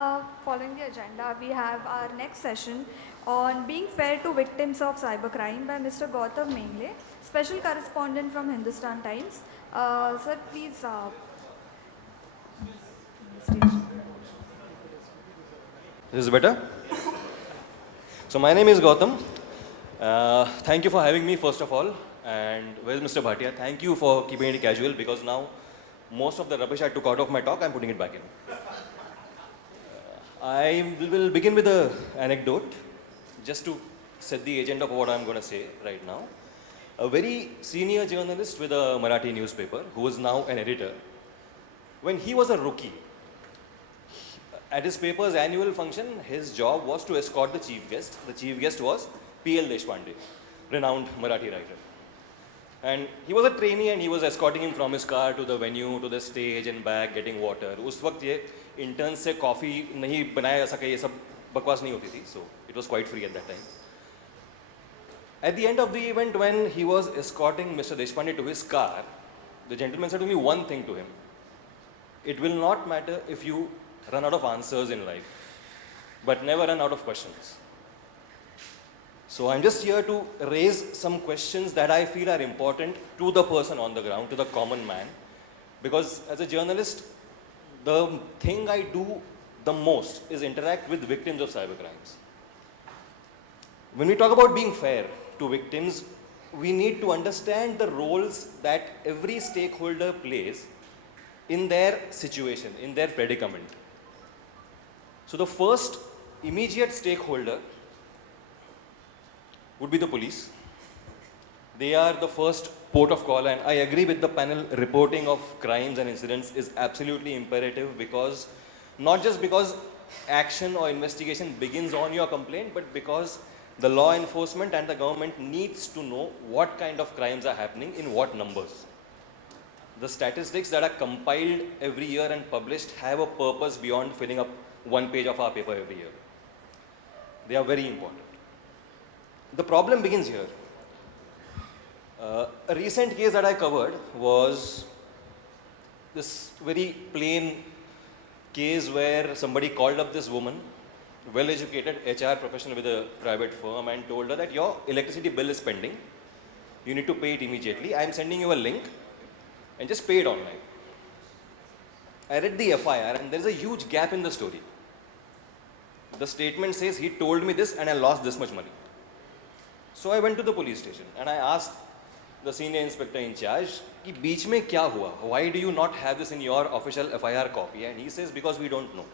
Following the agenda, we have our next session on being fair to victims of cybercrime by Mr. Gautam Mengle, special correspondent from Hindustan Times. Sir, please, stage. This is better? So my name is Gautam. Thank you for having me first of all. And where's Mr. Bhatia? Thank you for keeping it casual because now most of the rubbish I took out of my talk, I'm putting it back in. I will begin with an anecdote just to set the agenda for what I'm going to say right now. A very senior journalist with a Marathi newspaper who is now an editor. When he was a rookie, at his paper's annual function, his job was to escort the chief guest. The chief guest was P.L. Deshpande, renowned Marathi writer. And he was a trainee and he was escorting him from his car to the venue, to the stage and back, getting water. उस वक्त ये interns से coffee नहीं बनाया ऐसा कहीं ये सब बकवास नहीं होती थी. So it was quite free at that time. At the end of the event, when he was escorting Mr. Deshpande to his car, the gentleman said only one thing to him. It will not matter if you run out of answers in life, but never run out of questions. So I'm just here to raise some questions that I feel are important to the person on the ground, to the common man. Because as a journalist, the thing I do the most is interact with victims of cybercrimes. When we talk about being fair to victims, we need to understand the roles that every stakeholder plays in their situation, in their predicament. So the first immediate stakeholder would be the police. They are the first port of call, and I agree with the panel, reporting of crimes and incidents is absolutely imperative because, not just because action or investigation begins on your complaint, but because the law enforcement and the government needs to know what kind of crimes are happening in what numbers. The statistics that are compiled every year and published have a purpose beyond filling up one page of our paper every year. They are very important. The problem begins here. A recent case that I covered was this very plain case where somebody called up this woman, well-educated HR professional with a private firm, and told her that your electricity bill is pending. You need to pay it immediately. I am sending you a link and just pay it online. I read the FIR and there is a huge gap in the story. The statement says he told me this and I lost this much money. So I went to the police station and I asked the senior inspector in charge कि बीच में क्या हुआ? Why do you not have this in your official FIR copy? And he says because we don't know.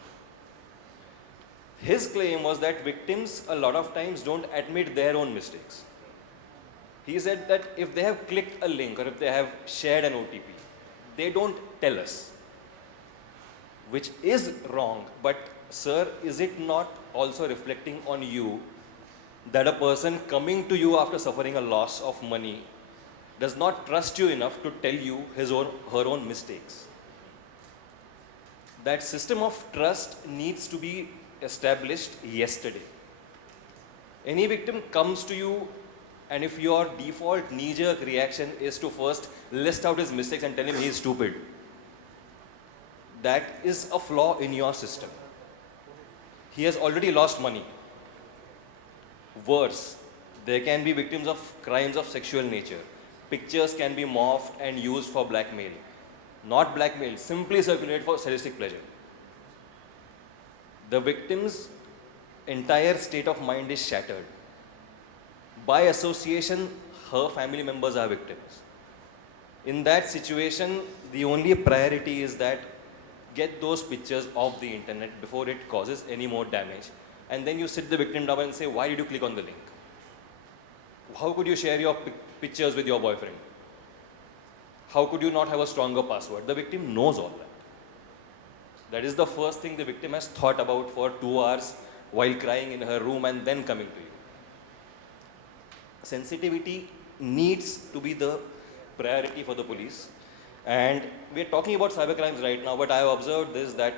His claim was that victims a lot of times don't admit their own mistakes. He said that if they have clicked a link or if they have shared an OTP, they don't tell us, which is wrong. But sir, is it not also reflecting on you that a person coming to you after suffering a loss of money does not trust you enough to tell you his or her own mistakes? That system of trust needs to be established yesterday. Any victim comes to you, and if your default knee-jerk reaction is to first list out his mistakes and tell him he is stupid, that is a flaw in your system. He has already lost money. Worse, there can be victims of crimes of sexual nature. Pictures can be morphed and used for blackmail. Not blackmail, simply circulated for sadistic pleasure. The victim's entire state of mind is shattered. By association, her family members are victims. In that situation, the only priority is that get those pictures off the internet before it causes any more damage. And then you sit the victim down and say, why did you click on the link? How could you share your pictures with your boyfriend? How could you not have a stronger password? The victim knows all that. That is the first thing the victim has thought about for 2 hours while crying in her room and then coming to you. Sensitivity needs to be the priority for the police. And we are talking about cybercrimes right now, but I have observed this, that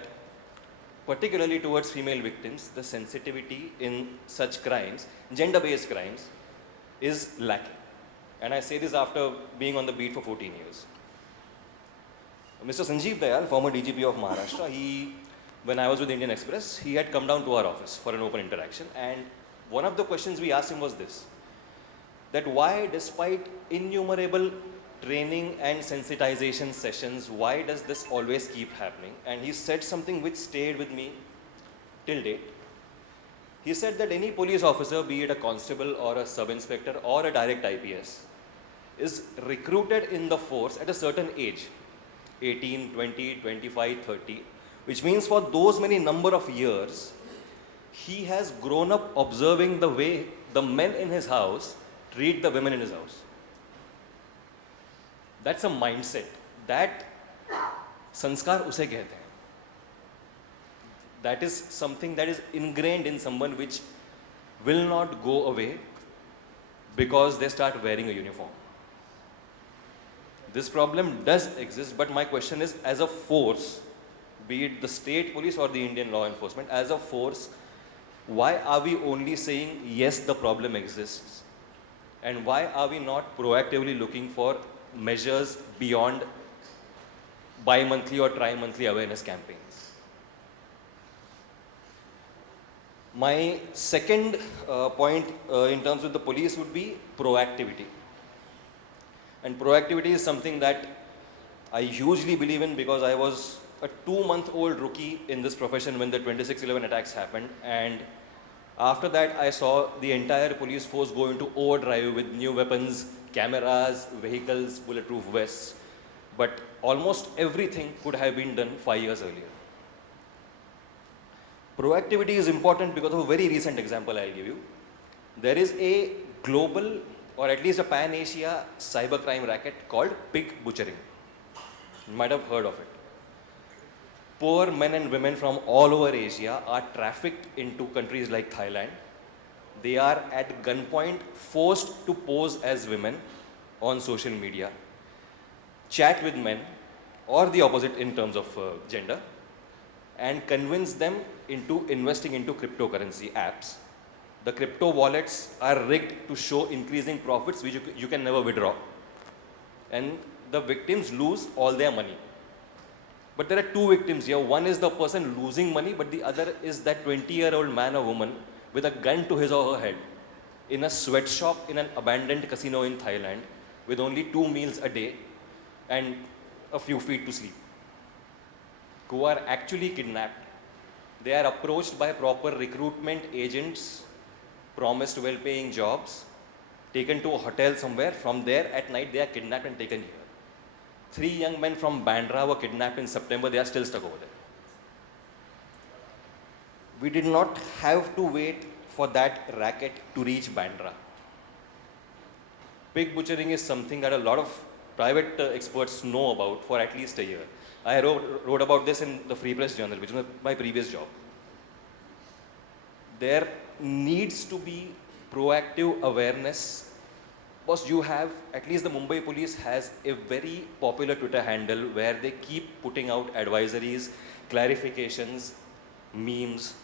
particularly towards female victims, the sensitivity in such crimes, gender-based crimes, is lacking. And I say this after being on the beat for 14 years. Mr. Sanjeev Dayal, former DGP of Maharashtra, he when I was with Indian Express, he had come down to our office for an open interaction, and one of the questions we asked him was this, that why, despite innumerable training and sensitization sessions, why does this always keep happening? And he said something which stayed with me till date. He said that any police officer, be it a constable or a sub-inspector or a direct IPS, is recruited in the force at a certain age, 18, 20, 25, 30, which means for those many number of years, he has grown up observing the way the men in his house treat the women in his house. That's a mindset. That sanskar use kehte hain. That is something that is ingrained in someone which will not go away because they start wearing a uniform. This problem does exist, but my question is, as a force, be it the state police or the Indian law enforcement, as a force, why are we only saying, yes, the problem exists? And why are we not proactively looking for measures beyond bi-monthly or tri-monthly awareness campaigns? My second point in terms of the police would be proactivity. And proactivity is something that I hugely believe in because I was a 2-month-old rookie in this profession when the 26/11 attacks happened, and after that I saw the entire police force go into overdrive with new weapons, cameras, vehicles, bulletproof vests, but almost everything could have been done 5 years earlier. Proactivity is important because of a very recent example I'll give you. There is a global, or at least a pan-Asia cybercrime racket called pig butchering. You might have heard of it. Poor men and women from all over Asia are trafficked into countries like Thailand. They are at gunpoint forced to pose as women on social media, chat with men, or the opposite in terms of gender, and convince them into investing into cryptocurrency apps. The crypto wallets are rigged to show increasing profits which you can never withdraw. And the victims lose all their money. But there are two victims here. One is the person losing money, but the other is that 20-year-old man or woman with a gun to his or her head in a sweatshop in an abandoned casino in Thailand with only 2 meals a day and a few feet to sleep, who are actually kidnapped. They are approached by proper recruitment agents, promised well-paying jobs, taken to a hotel somewhere. From there at night they are kidnapped and taken here. 3 young men from Bandra were kidnapped in September. They are still stuck over there. We did not have to wait for that racket to reach Bandra. Pig butchering is something that a lot of private experts know about for at least a year. I wrote about this in the Free Press Journal, which was my previous job. There needs to be proactive awareness. Because you have, at least the Mumbai police has a very popular Twitter handle where they keep putting out advisories, clarifications, memes.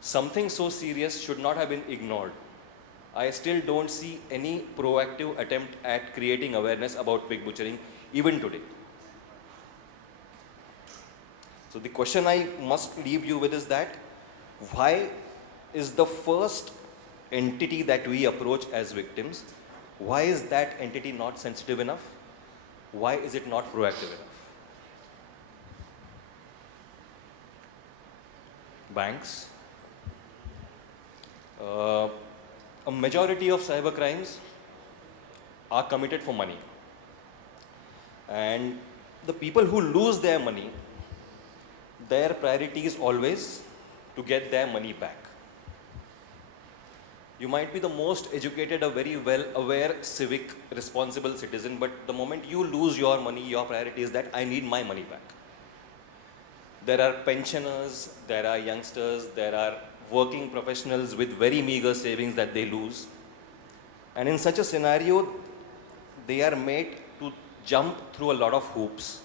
Something so serious should not have been ignored. I still don't see any proactive attempt at creating awareness about pig butchering even today. So the question I must leave you with is that, why is the first entity that we approach as victims, why is that entity not sensitive enough? Why is it not proactive enough? Banks. A majority of cyber crimes are committed for money. And the people who lose their money, their priority is always to get their money back. You might be the most educated, a very well-aware, civic, responsible citizen, but the moment you lose your money, your priority is that I need my money back. There are pensioners, there are youngsters, there are working professionals with very meager savings that they lose. And in such a scenario, they are made to jump through a lot of hoops,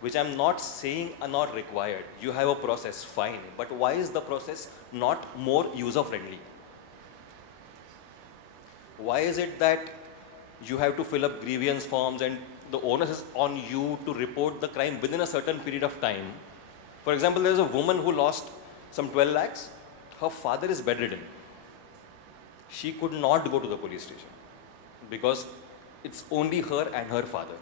which I'm not saying are not required. You have a process, fine. But why is the process not more user-friendly? Why is it that you have to fill up grievance forms and the onus is on you to report the crime within a certain period of time, For example, there is a woman who lost some 12 lakhs. Her father is bedridden. She could not go to the police station because it's only her and her father.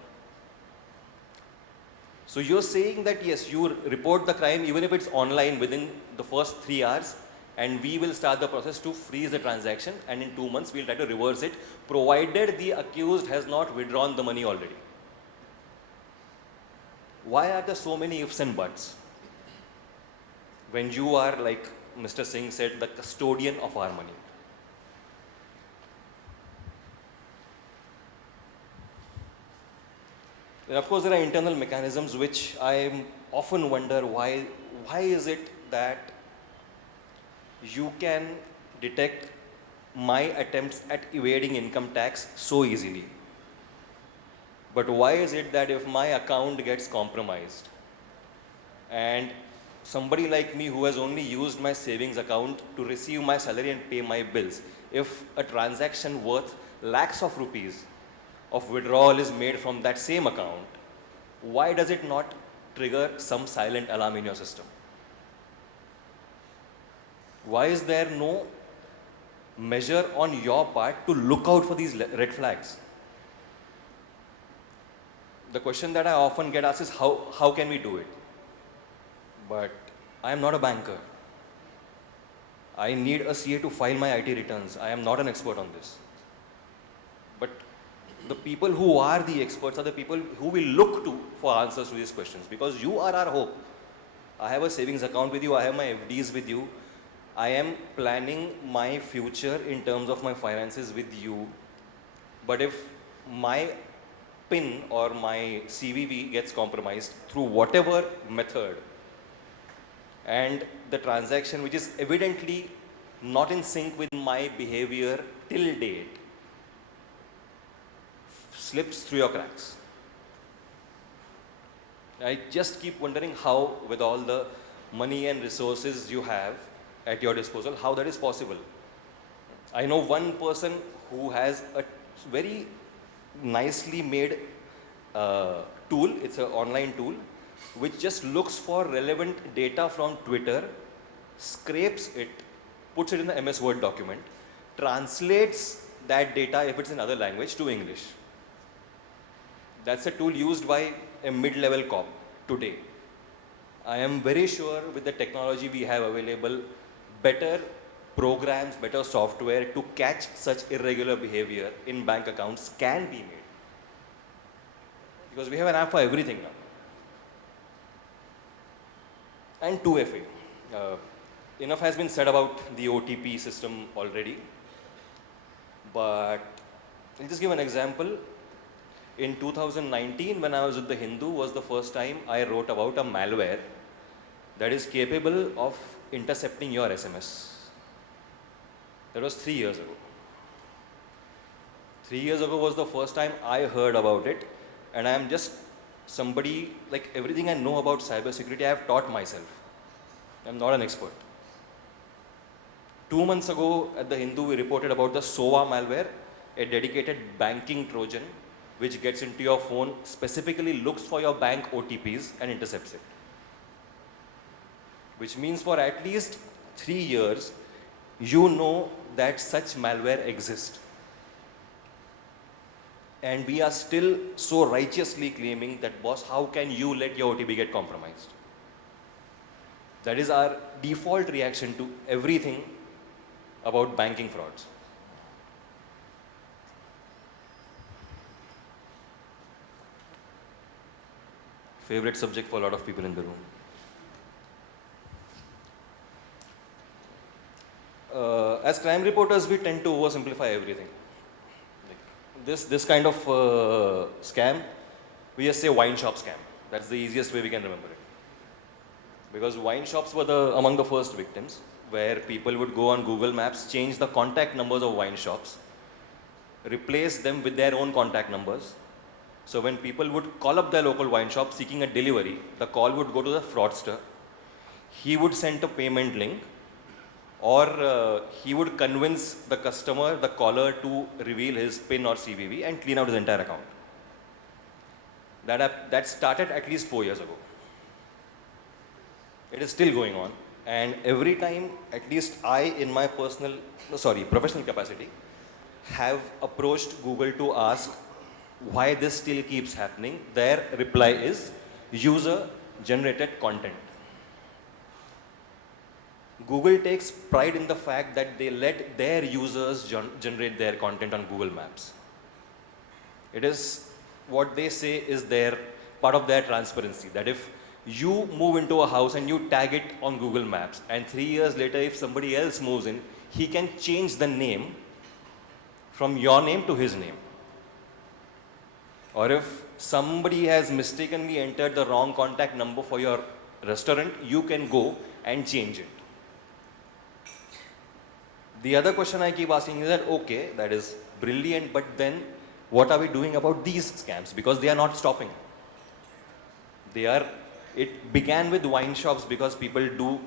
So you're saying that yes, you report the crime even if it's online within the first 3 hours, and we will start the process to freeze the transaction, and in 2 months we'll try to reverse it, provided the accused has not withdrawn the money already. Why are there so many ifs and buts? When you are, like Mr. Singh said, the custodian of our money. Then of course there are internal mechanisms which I often wonder why is it that you can detect my attempts at evading income tax so easily. But why is it that if my account gets compromised and somebody like me who has only used my savings account to receive my salary and pay my bills, if a transaction worth lakhs of rupees of withdrawal is made from that same account, why does it not trigger some silent alarm in your system? Why is there no measure on your part to look out for these red flags? The question that I often get asked is how can we do it? But I am not a banker. I need a CA to file my IT returns. I am not an expert on this. But the people who are the experts are the people who we look to for answers to these questions, because you are our hope. I have a savings account with you. I have my FDs with you. I am planning my future in terms of my finances with you. But if my PIN or my CVV gets compromised through whatever method, and the transaction which is evidently not in sync with my behavior till date slips through your cracks, I just keep wondering how, with all the money and resources you have at your disposal, how that is possible. I know one person who has a very nicely made tool. It's an online tool which just looks for relevant data from Twitter, scrapes it, puts it in the MS Word document, translates that data, if it's in other language, to English. That's a tool used by a mid-level cop today. I am very sure with the technology we have available, better programs, better software to catch such irregular behavior in bank accounts can be made. Because we have an app for everything now. And 2FA. Enough has been said about the OTP system already. But I'll just give an example. In 2019, when I was with the Hindu, was the first time I wrote about a malware that is capable of intercepting your SMS. That was 3 years ago. 3 years ago was the first time I heard about it, and I am just somebody, like everything I know about cybersecurity, I have taught myself. I'm not an expert. 2 months ago at the Hindu, we reported about the SOA malware, a dedicated banking Trojan, which gets into your phone, specifically looks for your bank OTPs and intercepts it. Which means for at least 3 years, you know that such malware exists. And we are still so righteously claiming that, boss, how can you let your OTP get compromised? That is our default reaction to everything about banking frauds. Favorite subject for a lot of people in the room. As crime reporters, we tend to oversimplify everything. Like this kind of scam, we just say wine shop scam. That's the easiest way we can remember it. Because wine shops were among the first victims, where people would go on Google Maps, change the contact numbers of wine shops, replace them with their own contact numbers. So when people would call up their local wine shop seeking a delivery, the call would go to the fraudster. He would send a payment link, or he would convince the customer, the caller, to reveal his PIN or CVV and clean out his entire account. That started at least 4 years ago. It is still going on. And every time, at least I, in my professional capacity, have approached Google to ask why this still keeps happening, their reply is user generated content. Google takes pride in the fact that they let their users generate their content on Google Maps. It is what they say is their part of their transparency, that if you move into a house and you tag it on Google Maps, and 3 years later if somebody else moves in, he can change the name from your name to his name. Or if somebody has mistakenly entered the wrong contact number for your restaurant, you can go and change it. The other question I keep asking is that, okay, that is brilliant, but then what are we doing about these scams? Because they are not stopping. It began with wine shops because people do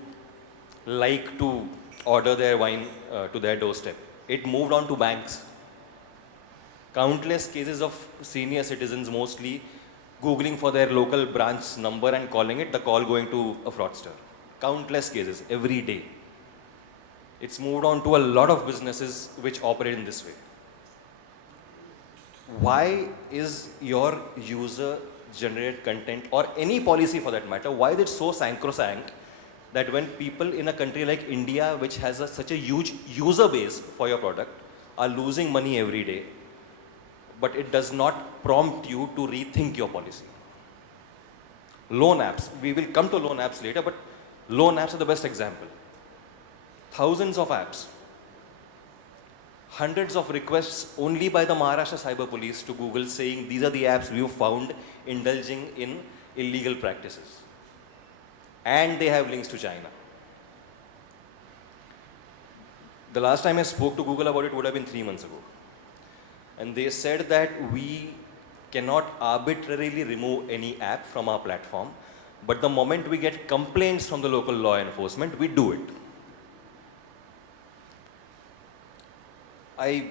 like to order their wine to their doorstep. It moved on to banks. Countless cases of senior citizens mostly Googling for their local branch number and calling it, the call going to a fraudster. Countless cases every day. It's moved on to a lot of businesses which operate in this way. Why is your user generated content, or any policy for that matter, why is it so sacrosanct that when people in a country like India, which has such a huge user base for your product, are losing money every day, but it does not prompt you to rethink your policy? Loan apps, we will come to loan apps later, but loan apps are the best example. Thousands of apps, hundreds of requests only by the Maharashtra Cyber Police to Google saying these are the apps we've found indulging in illegal practices. And they have links to China. The last time I spoke to Google about it would have been 3 months ago. And they said that we cannot arbitrarily remove any app from our platform, but the moment we get complaints from the local law enforcement, we do it. I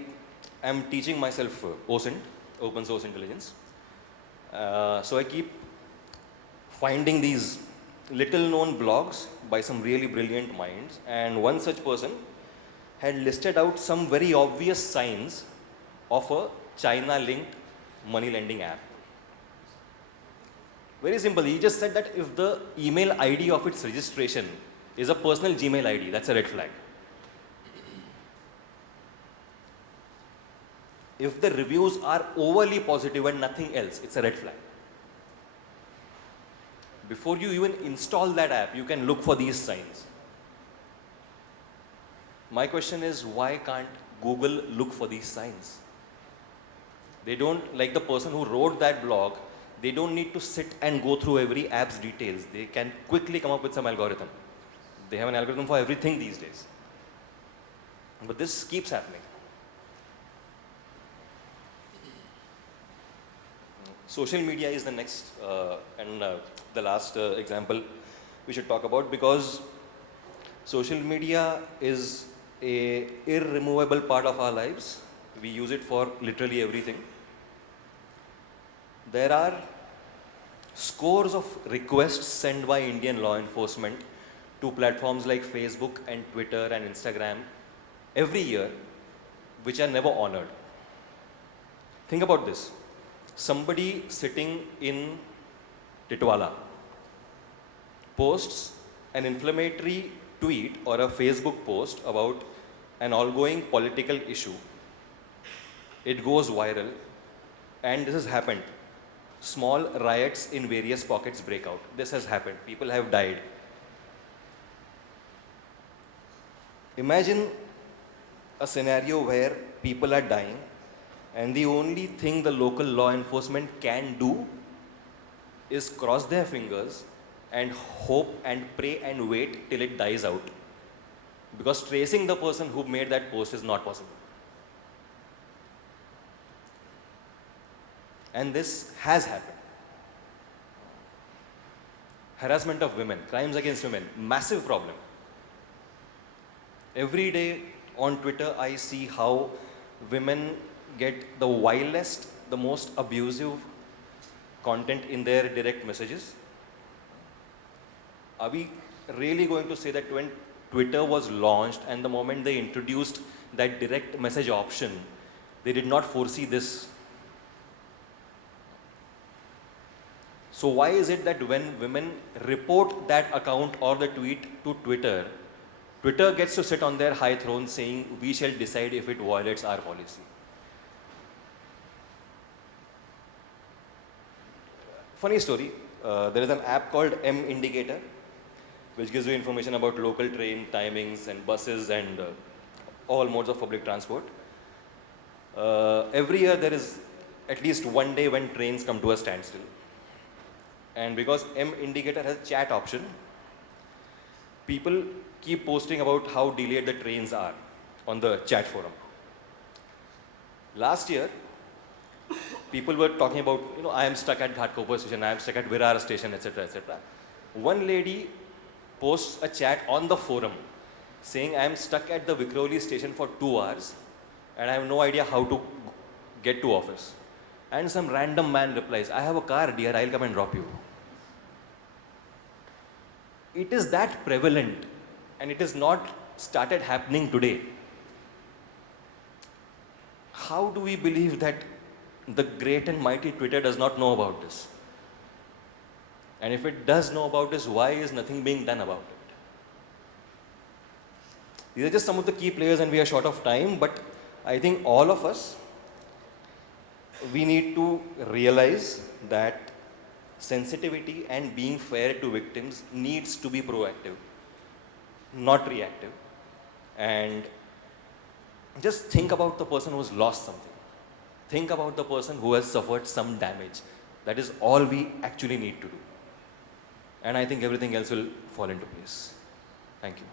am teaching myself OSINT, Open Source Intelligence. So I keep finding these little known blogs by some really brilliant minds, and one such person had listed out some very obvious signs of a China-linked money lending app. Very simple, he just said that if the email ID of its registration is a personal Gmail ID, that's a red flag. If the reviews are overly positive and nothing else, it's a red flag. Before you even install that app, you can look for these signs. My question is, why can't Google look for these signs? They don't, like the person who wrote that blog, they don't need to sit and go through every app's details. They can quickly come up with some algorithm. They have an algorithm for everything these days. But this keeps happening. Social media is the next and the last example we should talk about, because social media is an irremovable part of our lives. We use it for literally everything. There are scores of requests sent by Indian law enforcement to platforms like Facebook and Twitter and Instagram every year, which are never honored. Think about this. Somebody sitting in Titwala posts an inflammatory tweet or a Facebook post about an ongoing political issue. It goes viral, and this has happened. Small riots in various pockets break out. This has happened. People have died. Imagine a scenario where people are dying, and the only thing the local law enforcement can do is cross their fingers and hope and pray and wait till it dies out. Because tracing the person who made that post is not possible. And this has happened. Harassment of women, crimes against women, massive problem. Every day on Twitter, I see how women get the vilest, the most abusive content in their direct messages. Are we really going to say that when Twitter was launched and the moment they introduced that direct message option, they did not foresee this. So why is it that when women report that account or the tweet to Twitter, Twitter gets to sit on their high throne saying, we shall decide if it violates our policy? Funny story, there is an app called M Indicator, which gives you information about local train timings and buses and all modes of public transport. Every year there is at least one day when trains come to a standstill. And because M Indicator has a chat option, people keep posting about how delayed the trains are on the chat forum. Last year, people were talking about, I am stuck at Ghatkopar station, I am stuck at Virar station, etc., etc. One lady posts a chat on the forum saying, I am stuck at the Vikhroli station for 2 hours and I have no idea how to get to office. And some random man replies, I have a car, dear, I'll come and drop you. It is that prevalent and it is not started happening today. How do we believe that the great and mighty Twitter does not know about this? And if it does know about this, why is nothing being done about it? These are just some of the key players and we are short of time, but I think all of us, we need to realize that sensitivity and being fair to victims needs to be proactive, not reactive. And just think about the person who's lost something. Think about the person who has suffered some damage. That is all we actually need to do. And I think everything else will fall into place. Thank you.